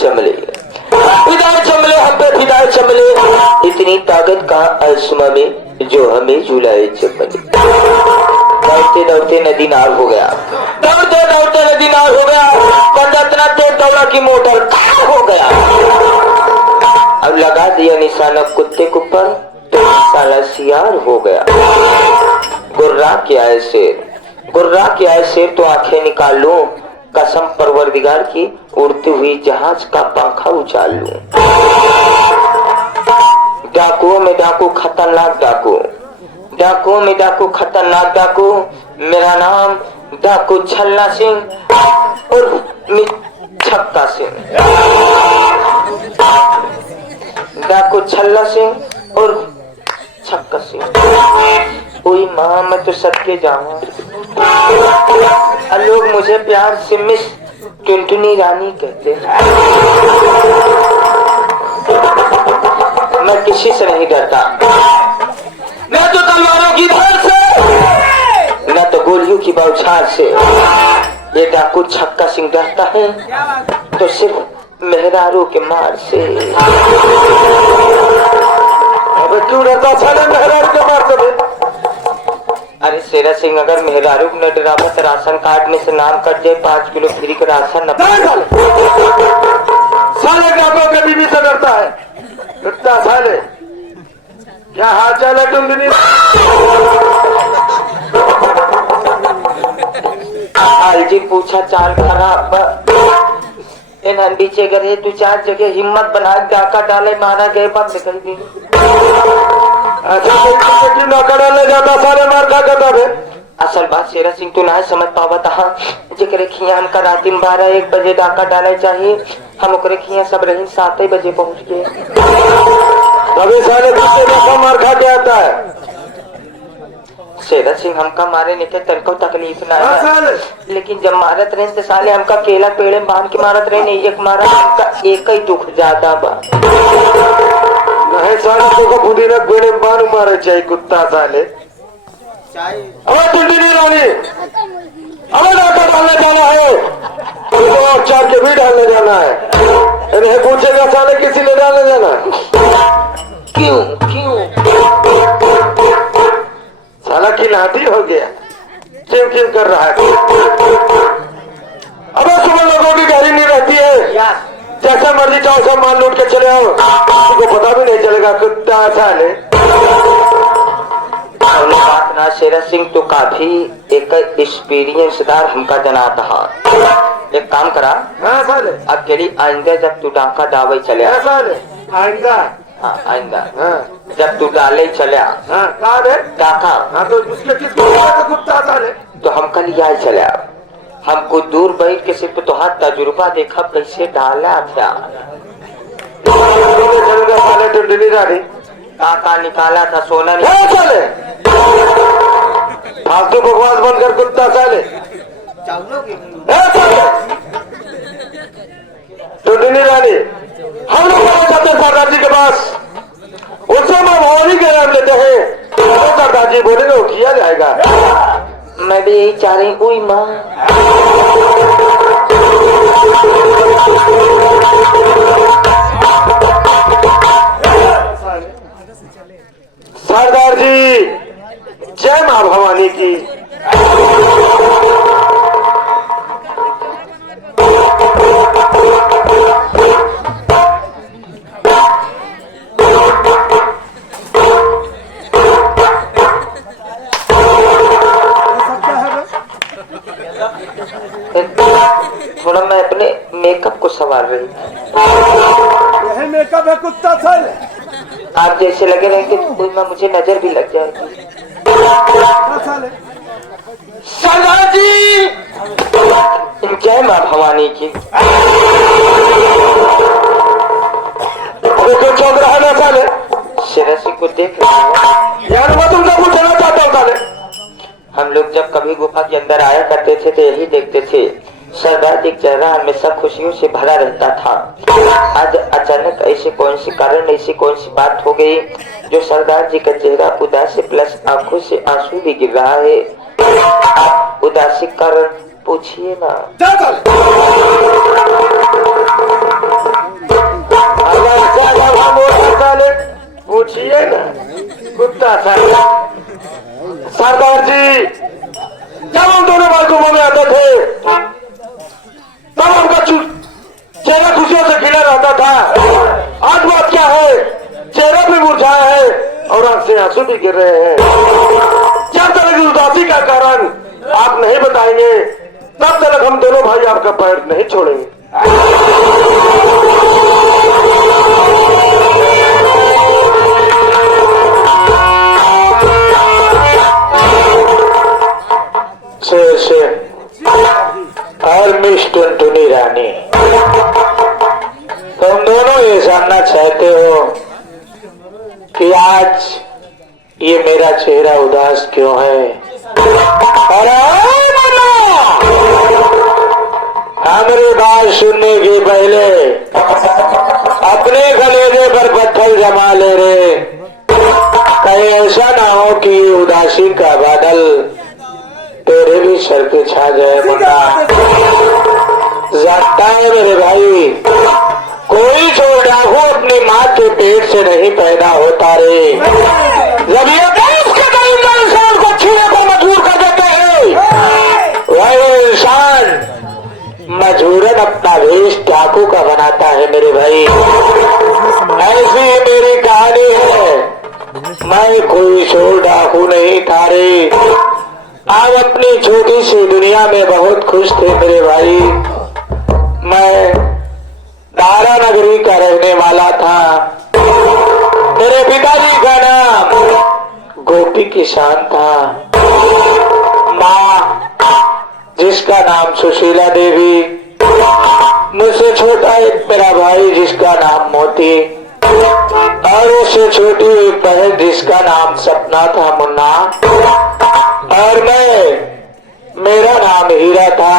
चमले, फिदाए चमले, हम पे फिदाए चमले, इतनी ताकत कहाँ आसमां में जो हमें झुलाए चमले। दौड़ते दौड़ते नदी नार हो गया, दौड़ते दौड़ते नदी नार हो गया, बंदा इतना तेज दौड़ा की मोटर हो गया। अब लगा दिया निशाना कुत्ते के ऊपर तो साला सियार हो गया। गुर्रा क्या है शेर, गुर्रा क्या है शेर तो आंखें निकाल लूं, कसम परवरदिगार की उड़ती हुई जहाज का पंखा उछाल लूं। डाकुओं में डाकू खतरनाक डाकू, डाकुओं में डाकू खतरनाक डाकू, मेरा नाम डाकू छल्ला सिंह और छक्का सिंह, डाकू छल्ला सिंह और छक्का सिंह। ओई माँ मैं तो सदके जाऊं, लोग मुझे प्यार से मिस टुनटुनी रानी कहते हैं। मैं किसी से नहीं डरता, मैं तो तलवारों की धार से, मैं तो गोलियों की बौछार से। ये डाकू छक्का सिंह डरता है तो सिर्फ मेहरारू के मार से। अबे क्यों डरता साले मेहरारू के मार से? अरे शेरा सिंह अगर मेहरारू न डरावा तो राशन कार्ड में से नाम कट जाए 5 किलो फ्री का राशन न साले डाकू के बीवी से डरता है, डरता साले। क्या हाल चाल है टुनटुनी? हाल जी पूछा चाल खराब इन बीचे गए तू 4 जगह हिम्मत बना डाका डाले मारा गए बंद कर दी। डाले जाता सारे मार खा करता है। असल बात शेरा सिंह तू ना समझ पावा था जिक्र खिया हमका रात 12-1 बजे डाका डाले चाहिए, हम ओकरे खिया सब रही 7 बजे पहुंच गए। अभी सारे मार खा के आता है। शेरा सिंह हमका मारे नहीं थे तनको तकलीफ ना है, लेकिन जब मारत रहे तो साले हमका केला पेड़े बांध के मारत रहे नहीं, एक मारा हमका एक ही दुख ज्यादा बा। नहीं साले तो बुढ़ी रख पेड़े बांध मारे चाहिए कुत्ता साले। अबे टुनटुनी रानी, अबे डाका डालने जाना है तो 4 के भी डालने जाना है। इन्हें पूछेगा साले किसी ने डालने जाना क्यों क्यों साला की लाठी हो गया, क्यों क्यों कर रहा है? अबे सुबह लोगों की गाड़ी नहीं रहती है, जैसा मर्जी चाहो सब माल लूट के चले आओ, तुमको पता भी नहीं चलेगा कुत्ता साले। बात ना शेरा सिंह तो काफी एक एक्सपीरियंसदार हमका जना था। एक काम करा, हाँ साले अकेली आइंदा जब तू डाका डावे चले साले आइंदा, हाँ आइंदा हाँ जब तू डाले चला हाँ कहाँ है डाका, हाँ तो उसके किसको कुत्ता साले तो हम कल यहाँ चला, हमको दूर बैठ के सिर्फ तुहार तजुर्बा देखा कैसे डाला था। चलेगा साले टुनटुनी रानी, काका निकाला था सोना नहीं साले फालतू बकवास बंद कर कुत्ता साले। टुनटुनी रानी हम लोग जाते सरदार जी के पास, उससे मैं और ही ज्ञान लेते हैं, सरदार जी बोलेंगे वो किया जाएगा। मैं भी यही चाह रही हूँ माँ। सरदार जी जय माँ भवानी की। थोड़ा मैं अपने मेकअप को संवार रही यही मेकअप है कुत्ता साले। आप जैसे लगे रहेंगे तो कोई माँ मुझे नजर भी लग जाएगी। सरदार जी जय माँ भवानी की। अरे क्यों चौंक रहा है ना साले? शेरा सिंह को देख रहे यार मैं तुमसे पूछना चाहता हूँ साले। हम लोग जब कभी गुफा के अंदर आया करते थे तो यही देखते थे सरदार जी का चेहरा हमेशा खुशियों से भरा रहता था। आज अचानक ऐसे कौन सी कारण, ऐसी कौन सी बात हो गई जो सरदार जी का चेहरा उदासी प्लस आंखों से आंसू भी गिर रहा है। आप उदासी कारण पूछिए ना। पूछिए ना, कुत्ता था। सरदार जी जब हम दोनों भाई घूमों में आते थे तब हमका चेहरा खुशियों से खिला रहता था। आज बात क्या है, चेहरा भी मुरझाया है और आंख से आंसू भी गिर रहे हैं। जब तक इस उदासी का कारण आप नहीं बताएंगे तब तक हम दोनों भाई आपका पैर नहीं छोड़ेंगे। से और मिस टुनटुनी रानी, तुम दोनों ये जानना चाहते हो कि आज ये मेरा चेहरा उदास क्यों है? अरे हमारी बात सुनने के पहले अपने गलेजे पर पत्थर जमा ले रहे, कहीं ऐसा ना हो कि ये उदासी का बादल तेरे भी सर पे छा जाए। मुन्ना जानता है मेरे भाई, कोई चोर डाकू अपनी माँ के पेट से नहीं पैदा होता रे। जब ये उसके तरीका इंसान को छूने को मजबूर कर देते हैं, वही इंसान मजबूरन अपना वेश डाकू का बनाता है मेरे भाई। ऐसी ही मेरी कहानी है, मैं कोई चोर डाकू नहीं था रे। आज अपनी छोटी सी दुनिया में बहुत खुश थे मेरे भाई। मैं दारा नगरी का रहने वाला था। मेरे पिताजी का नाम गोपी किसान था, माँ जिसका नाम सुशीला देवी, मुझसे छोटा एक मेरा भाई जिसका नाम मोती, और उससे छोटी एक बहन जिसका नाम सपना था मुन्ना, और मेरा नाम हीरा था।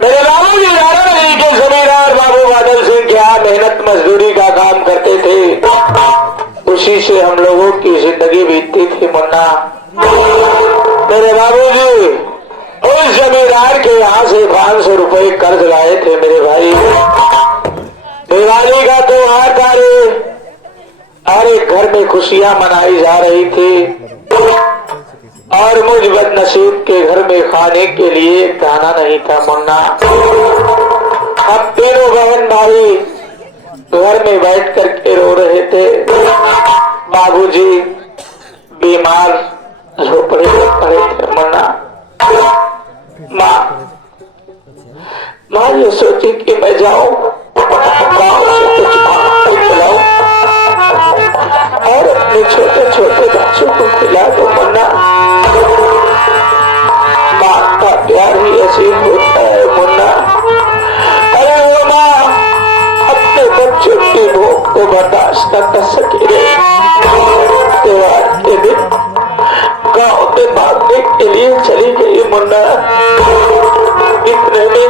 मेरे बाबू जी दारा नगरी के जमींदार बाबू बादल सिंह के यहाँ मेहनत मजदूरी का काम करते थे, उसी से हम लोगों की जिंदगी बीतती थी मुन्ना। मेरे बाबूजी उस जमींदार के यहाँ से 500 रुपए कर्ज लाए थे मेरे भाई। दिवाली का त्योहार था रे, हर एक घर में खुशियां मनाई जा रही थी और मुझ बदनसीब के घर में खाने के लिए खाना नहीं था मुन्ना। हम तीनों बहन भाई घर में बैठ करके रो रहे थे। बाबूजी बीमार झोपड़े में पड़े थे मुन्ना। माँ ये सोची कि मैं जाऊं गाँव से कुछ खिलाऊं और अपने छोटे छोटे बच्चों को खिला दो मुन्ना। माँ का प्यार ही असीम होता है मुन्ना। अरे वो माँ अपने बच्चों की भूख को बर्दाश्त न कर सके रे। त्योहार के दिन गाँव में भागने के लिए चली गई मुन्ना। इतने में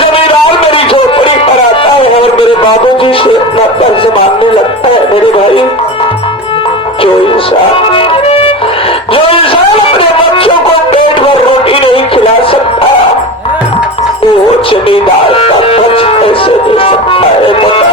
जमींदार मेरी झोपड़ी पर आता है और मेरे बाबूजी से अपना कर्ज मांगने लगता है मेरे भाई। जो इंसान अपने बच्चों को पेट भर रोटी नहीं खिला सकता, वो जमींदार का कर्ज कैसे दे सकता है मुन्ना?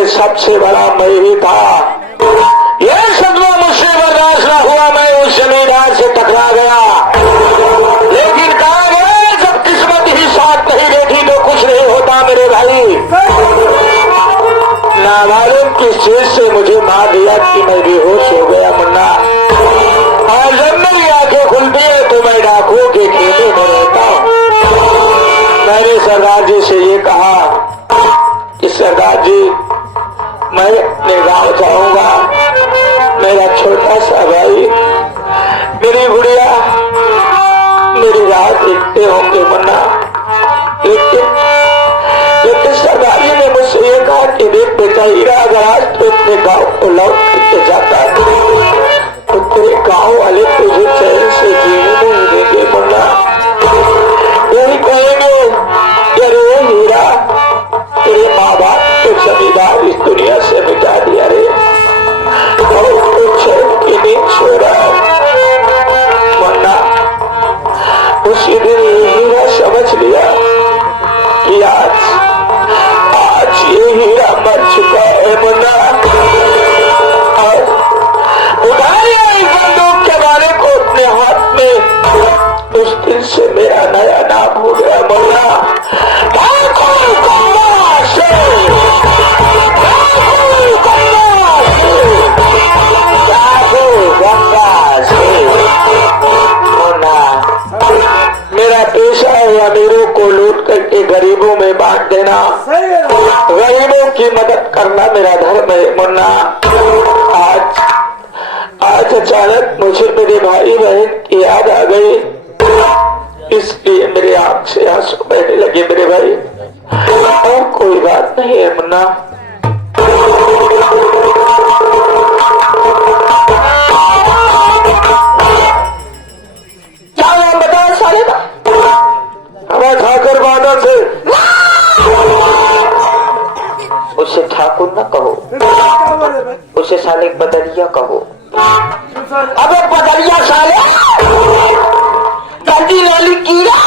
में सबसे बड़ा मैं ही था। यह सदमा मुझसे बर्दाश्त न हुआ, मैं उस जमींदार से टकरा गया। लेकिन कहा गया जब किस्मत ही साथ नहीं देती तो कुछ नहीं होता मेरे भाई। नामालूम किस चीज से मुझे मार दिया कि मैं बेहोश हो गया मुन्ना। और जब मेरी आंखें खुलती है तो मैं डाकुओं के खेमे में रहता हूँ। मैंने सरदार जी से ये कहा कि सरदार जी मैं अपने गाँव जाऊंगा, मेरा छोटा सा भाई, मेरी गुड़िया मेरी राह देखते होंगे मुन्ना। लेकिन सरदार जी ने मुझसे ये कहा कि देख बेटा हीरा, अगर आज तो अपने गाँव को लौट करके जाता तो तेरे गाँव वाले तुझे चैन से जीने नहीं देंगे मुन्ना। यही कहेंगे अरे हीरा, तेरे माँ बाप को जमींदार इस दुनिया से मिटा दिया रे, और उसको चैन की नींद छोड़ा मुन्ना। उसी दिन ये हीरा समझ लिया कि आज ये हीरा मर चुका है मुन्ना। और उठा लिया इस बंदूक के बारे को अपने हाथ में। उस दिन से मेरा नया नाम हो गया मुन्ना। मेरा पेशा है अमीरों को लूट करके गरीबों में बांट देना, गरीबों की मदद करना मेरा धर्म है मुन्ना। आज अचानक मुझे मेरे भाई बहन की याद आ गई, इसलिए मेरे आंख से आंसू बहने लगे मेरे भाई। और कोई बात नहीं है मुन्ना। क्या नाम बताया साले का? हमें ठाकुर बादल से। उसे ठाकुर न कहो, उसे साले बदलिया कहो। अबे बदलिया साले, गंदी नाली कीड़ा,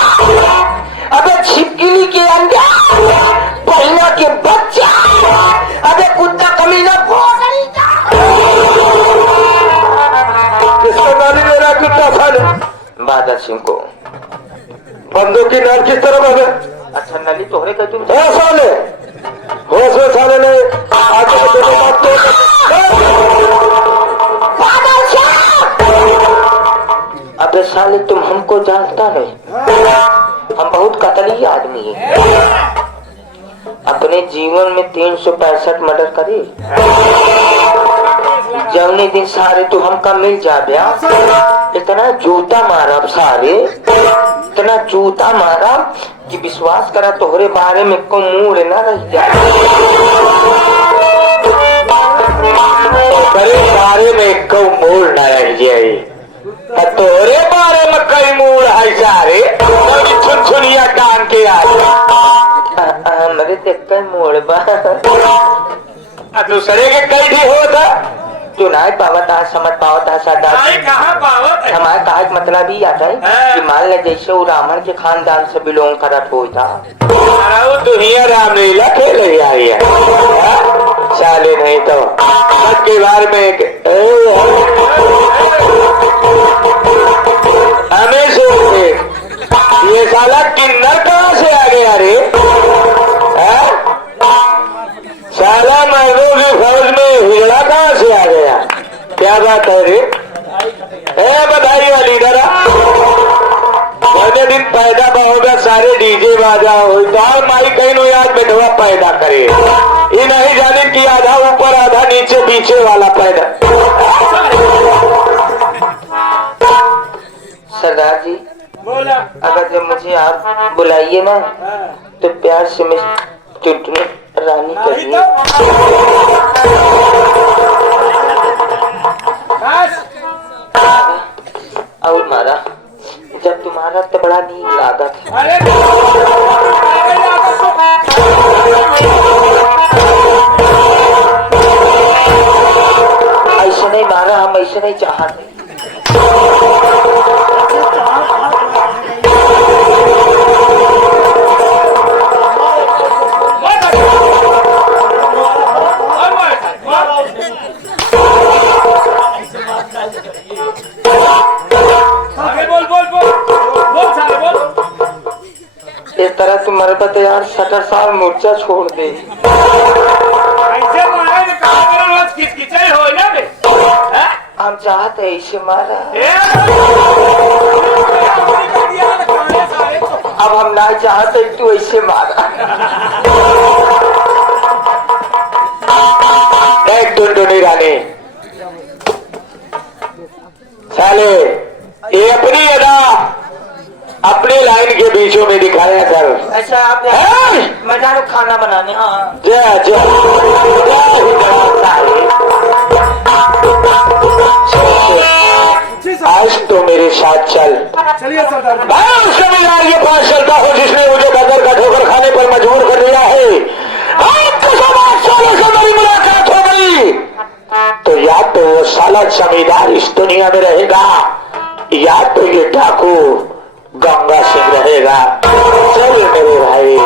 अबे छिपकली के अंडा, पहिला के बच्चा, अबे कुत्ता कमीना किसको नाली मेरा कुत्ता साले? बादल सिंह को। बंदूक की नाल किस तरह बने? अच्छा नली तोहरे कहती हूँ साले, होश में साले ने आगे दोनों बात अबे साले तुम हमको जानता नहीं, हम बहुत कतली आदमी है। अपने जीवन में 365 मर्डर करे, जवने दिन सारे तो हमका मिल जा गया। इतना जूता मारा सारे, इतना जूता मारा कि विश्वास करा तोहरे बारे में को मूड न रह जाए। तेरे बारे में को मूड न रह जाए, तोरे बारे में कई मूड है सारे। छुनिया टान के मेरे देख कई मूड दूसरे के कई ठीक होता तू नहीं पावत है, समझ पावत है सादा हमारे कहा मतलब ही आता है कि मान ले जैसे वो रावण के खानदान से बिलोंग करत होता, दुनिया रामलीला खेल रही है साले। नहीं तो के बारे में हमें सोचते ये साला किन्नर कहाँ से आ गया रे? साला मर्दों की फौज में हिजड़ा कहाँ से आ गया? क्या बात है रे? बधाई वाली डरा दिन पैदा होगा सारे डीजे बाजा होता माई कहीं नो याद बेटवा पैदा करे, ये नहीं जाने कि आधा ऊपर आधा नीचे पीछे वाला पैदा। सरदार जी बोला, अगर जब मुझे आप बुलाइए ना तो प्यार से मैं टुटनी रानी कहिए। और मारा जब तुम्हारा तो बड़ा नीक लागत है। ऐसे नहीं मारा, हम ऐसे नहीं चाहते। तरह तुम मरबा तो यार 60 साल मूर्छा छोड़ दे। ऐसे मारा ने कहा करो रोज किचकिचाई होए ना बे हैं? हम चाहते ऐसे मारा, अब हम ना चाहते तू ऐसे मारा। देख टुनटुनी रानी साले, ये अपनी अदा अपनी लाइन के बीचों में दिखाया कर। अच्छा आप मैं जा रहा हूँ खाना बनाने। हाँ जा जा आज तो मेरे साथ चल। चलिए सरदार। मैं उस जमींदार के पास चलता हूँ जिसने मुझे बदर का ठोकर खाने पर मजबूर कर दिया है। आज तो 5 सालों से मेरी मुलाकात हो गई, तो या तो वो साला जमींदार इस दुनिया में रहेगा या तो ये डाकू गंगा सिंह रहेगा। चल मेरे भाई।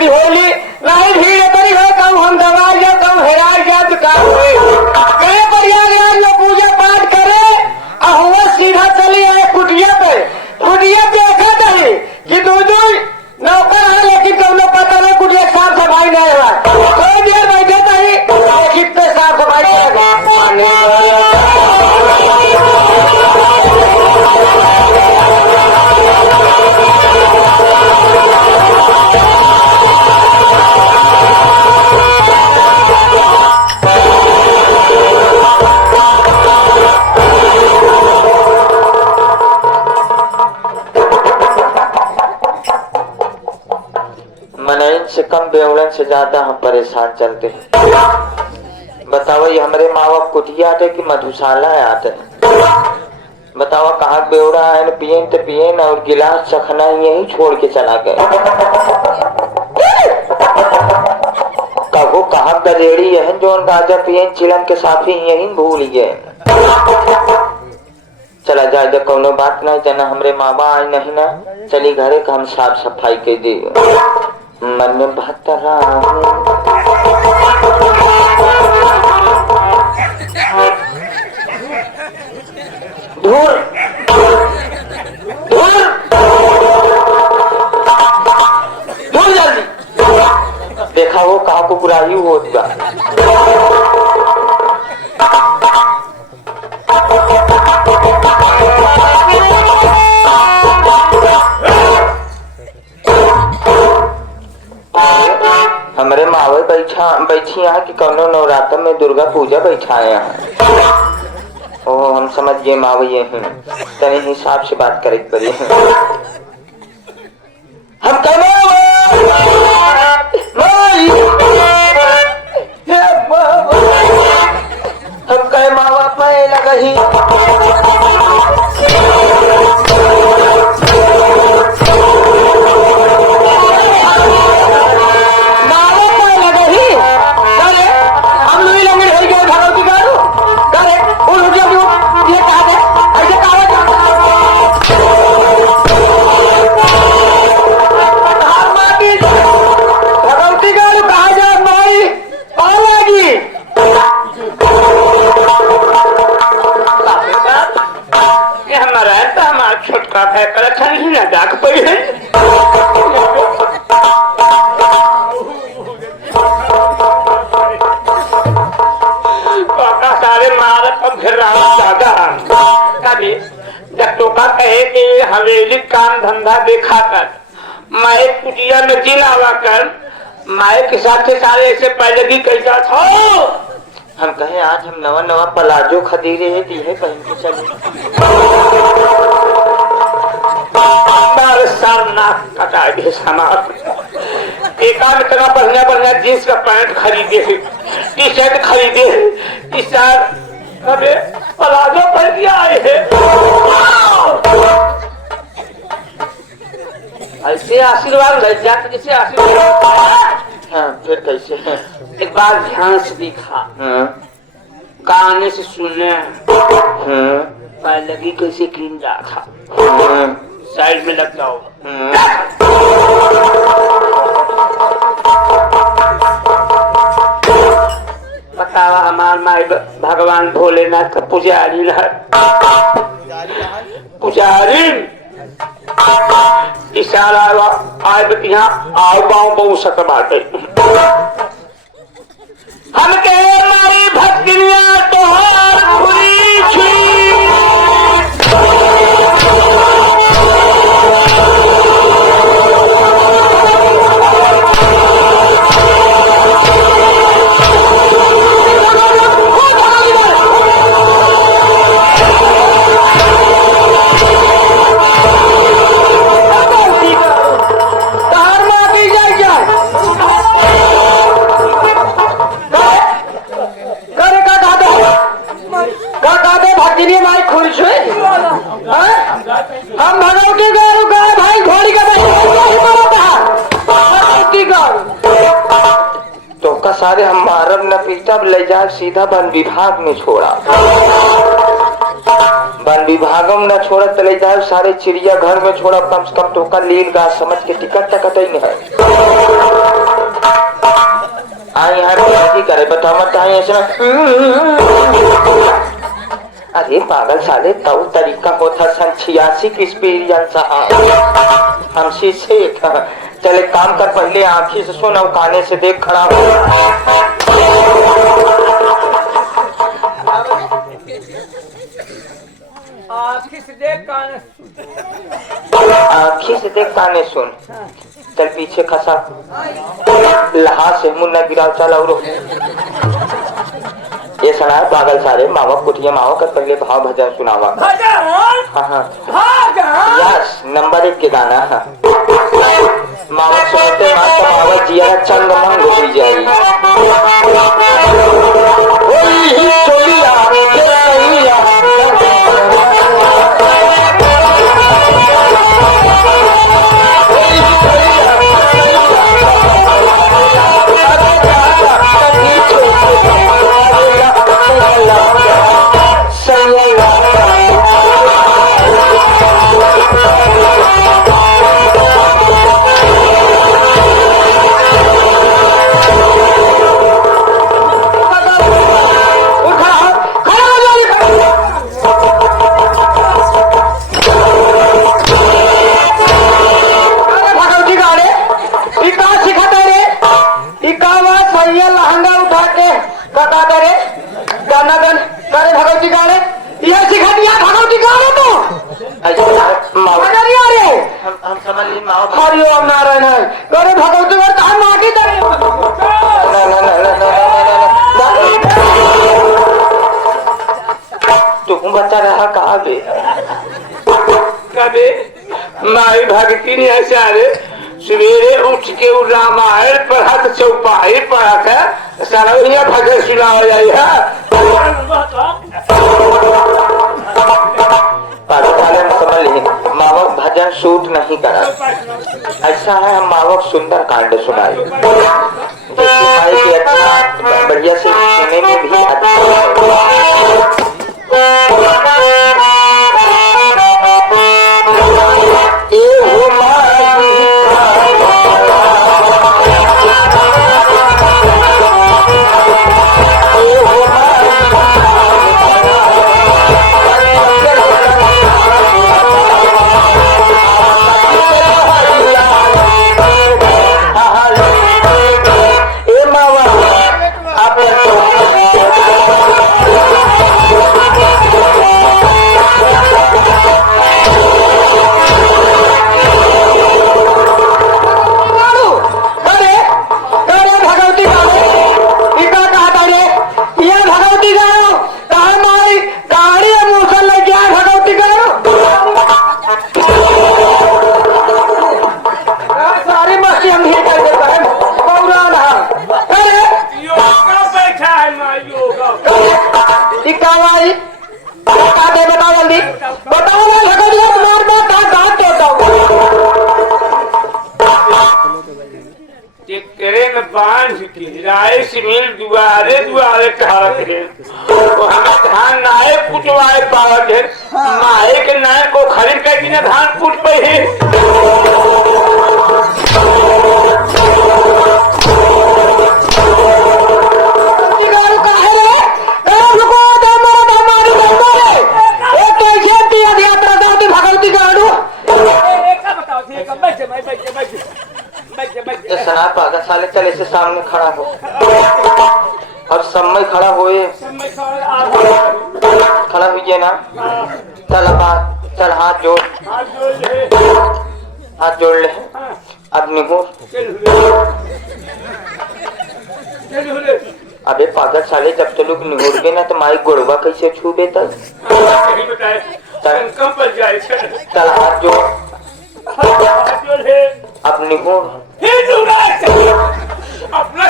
जल्दी होली नहीं भीड़ करी है कम हम दबा जा कम हेरा जा तो काम हुए मेरे परिवार लोग पूजा पाठ करे और हुआ सीधा चली आए कुटिया पे देखा चाहिए कि दो नौकर है लेकिन तुम लोग पता नहीं कुछ एक साफ सफाई नहीं हुआ थोड़ी देर बैठे चाहिए कितने साफ सफाई मनइन से कम बेवड़न से ज्यादा हम परेशान चलते हैं। बताओ ये हमारे माँ बाप कुटिया आते कि मधुशाला आते बताओ कहाँ बेवड़ा है पियन तो पियन और गिलास चखना यही छोड़ के चला गए कहो कहाँ गजेड़ी है जो गाजा पियन चिलम के साथी यही भूल गए चला जाए जब कोनो बात नहीं जना हमरे माँ बाप आए नहीं ना चली घरे का हम साफ सफाई के दे मन में बहतरा धूल धूल धूल जल्दी देखा वो कहा को बुराई होगा हमारे मावे बैठी यहाँ कि कौनो नवरात्र में दुर्गा पूजा बैठाए यहाँ ओ हम समझ गए मावे ये हैं तनी हिसाब से बात करे पड़ी हम कहे मावा पाए लगी छोटका है कलेक्शन ही ना डाक पड़ी है काका सारे मारत अब फिर रहा दादा कभी जब टोका कहे कि हवेली काम धंधा देखा कर मैं कुटिया में जिन आवा कर माए के साथ से सारे ऐसे पहले भी कैसा था हम कहे आज हम नवा नवा पलाजो खरीदे है तो यह पहन के कटा दे समाज एक आध तरह बढ़िया बढ़िया जींस का पैंट खरीदे टी शर्ट खरीदे इस साल अबे पलाजो पहन के आए हैं ऐसे आशीर्वाद लग जाते जैसे आशीर्वाद हाँ फिर कैसे एक बार ध्यान से देखा गाने से सुनने लगी कैसे क्लीन रखा साइड में लग जाओ बतावा हमार माई भगवान भोलेनाथ का पुजारी पुजारी इशारा आए यहाँ आओ पाओ बहु सक बात हम के मारी भक्तियां तोहार खुरी छी हम भगवती गौरव गए भाई घोड़ी का तो का सारे हम मारब न पीता ले जा सीधा वन विभाग में छोड़ा वन विभाग में न छोड़ा तो ले जाए सारे चिड़िया घर में छोड़ा कम से कम तो का लील गाछ समझ के टिकट तक है यहाँ की करे बता मत ऐसा। अरे पागल साले तव तरीका होता सन 86 की एक्सपीरियंस हमसे सीख। चले काम कर, पहले आंखी से सुन और काने से देख खड़ा हो। आँखी से देख कान आंखी से देख काने सुन। चल पीछे खसा लहा से मुन्ना गिराव चल और ये सुना पागल सारे मावा कुटिया मावा का पहले भाव भजन सुनावा। हाँ यस नंबर 1 के गाना। मावा सुनते मावा जिया चंग मंग हो जाएगी। हरिओम नारायण है करे भगवती माटी तुम बता रहा कहा बे कभी माई भगती ने ऐसे सवेरे उठ के रामायण पढ़ा तो चौपाई पढ़ा कर सरवैया भगत सुना हो जाए समझ ली। मावक भजन शूट नहीं करा, ऐसा है हम मावक सुंदर कांड सुनाए बढ़िया से सुनने में भी राइस मिल दुआरे दुआरे कहा धान नाए कुटवाए पावत है माए के नाए को खरीद कर बिना धान कुट पे पागल साले चले से सामने खड़ा हो और समय खड़ा होए खड़ा हुई ना। चल चल हाथ जोड़ ले अब निहुर। अबे पागल साले जब तो लोग निहुर गए ना तो माई गोड़वा कैसे छूबे तक। चल हाथ जोड़ अब निहुर। अपना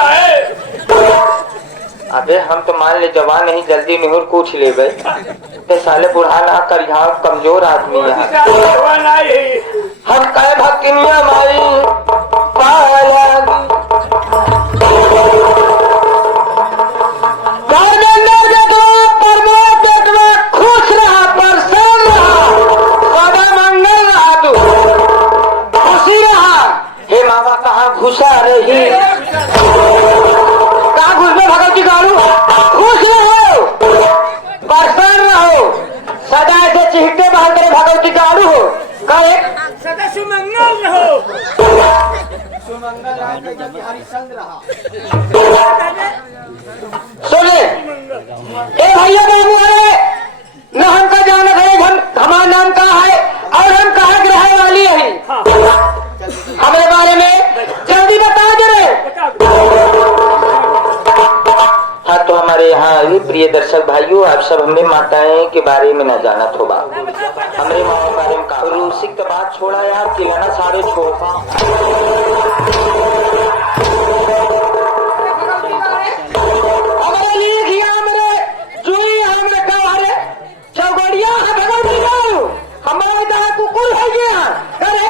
है अबे हम तो मान ले जवान नहीं जल्दी निहुर पूछ ले गए साले बुढ़ा ना कर यहाँ कमजोर आदमी है। हम कहे भक्तिनिया माई खुश रहा प्रसन्न रहा सदा मंगल रहा तू खुशी रहा। हे मामा कहाँ घुसा रही सुमंगल रहो। सुने ए भैया बाबू है न हमका जाना है हमारा नाम का है और हम कहाँ के रहने वाली है हमारे बारे में जल्दी बता दे रहे। हाँ तो हमारे यहाँ ये प्रिय दर्शक भाइयों आप सब हमें माताएं के बारे में न जाना थोड़ा हमारे माँ के बारे में कहा रूसिक तो बात छोड़ा यार किलाना सारे छोड़ा हमारे यहाँ कुकुर है गया अरे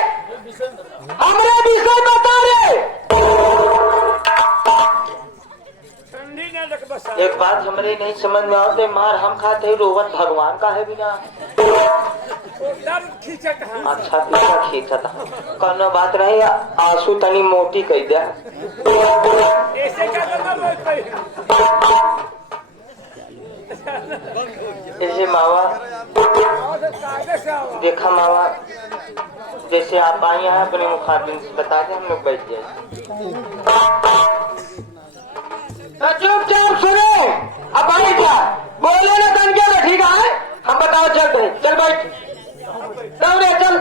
हमारे विषय बता रहे। एक बात हमारे नहीं समझ में आते मार हम खाते हैं रोवत भगवान का है बिना अच्छा पीछा खींचा था कौनो बात नहीं आंसू तनी मोटी कह दिया ऐसे मावा देखा मावा जैसे आप आए हैं अपने मुखातिब से बता के हम लोग बैठ जाए चुपचाप सुनो अब आए क्या बोले ना तन क्या ठीक है हम बताओ चल भाई चल बैठ रे चल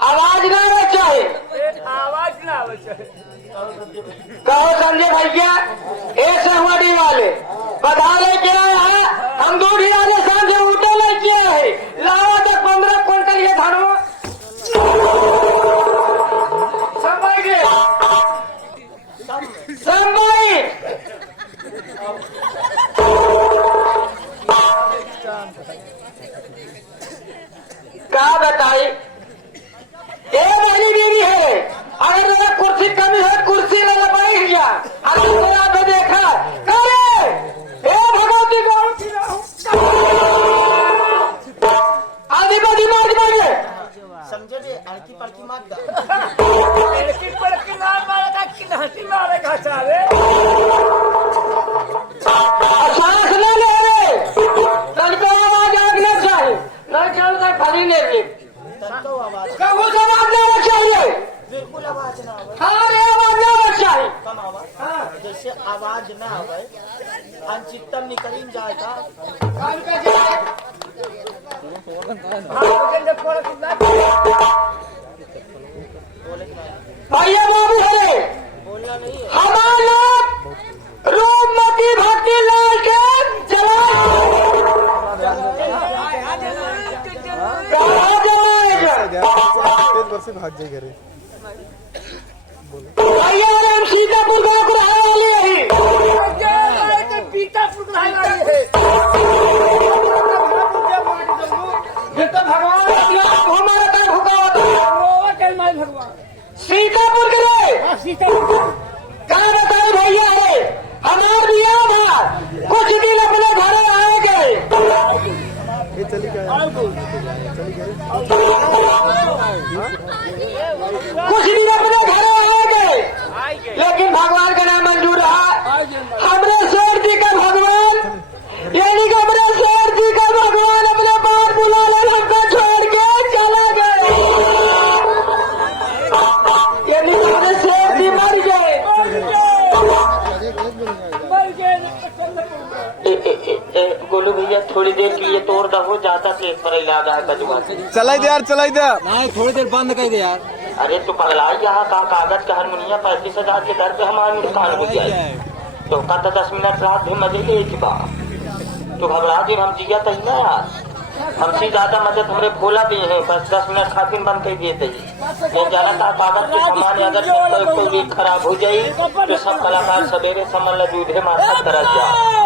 आवाज ना आवे चाहे आवाज ना आवे चाहे कहो संजय भैया ऐसे हुआ वाले बता ले क्या है हम दूरी वाले सांझे उठे ले किए है लावा तो 15 क्विंटल ये धनो समय क्या बताई ये मेरी बीवी है अगर मेरा कुर्सी कमी है कुर्सी में बैठ गया अगर देखा करे भगवती आधी बदी मार मारे समझे भी अड़की पड़की मार लड़की पर किला मारेगा किलासी मारेगा सारे सांस ले ले रे तड़को आवाज आगना चाहिए नहीं चलता खाली नहीं रे तड़को आवाज कबू जवाब देना चाहिए बिल्कुल आवाज ना आवे हाँ रे आवाज देना चाहिए कम आवाज हाँ जैसे आवाज ना आवे अनचित्तम निकलिन जाएगा भैया बाबू है बोलना नहीं हमारा रूपमती भक्ति लाल के भाग जाए घरे भैया हम सीतापुर गाँव को रहने वाले हैं पीतापुर वाली है भगवान हमारा कहीं भूखा होता भगवान सीतापुर के लिए सीतापुर कहा बताओ भैया है हमारा बिया था कुछ दिन अपने घर आएंगे ये चली गया चली गए कुछ दिन अपने घर आएंगे लेकिन भगवान का नाम मंजूर रहा हमरे शेर जी का भगवान यानी कि हमरे शेर जी का भगवान अपने बात बुला ले हमको छोड़ के चला गए यानी हमरे शेर जी मर गए गोलू भैया थोड़ी देर के लिए तोड़ दहो जाता से पर इलाज आया कजुआ चलाई दे यार चलाई दे नहीं थोड़ी देर बंद कर दे यार अरे तू पगला यहाँ कहाँ कागज का हारमोनिया 35,000 के दर पे हमारे दुकान हो जाए तो कहता 10 मिनट रात भी मजे ले चुका तो घबरा दिन हम जिया तही ना यार हमसे ज्यादा मदद हमरे भोला भी है बस 10 मिनट खातिर बंद कर दिए थे ये जाना था कागज के सामान अगर कोई खराब हो जाये तो सब कलाकार सवेरे समझ दूधे माथा तरस जाए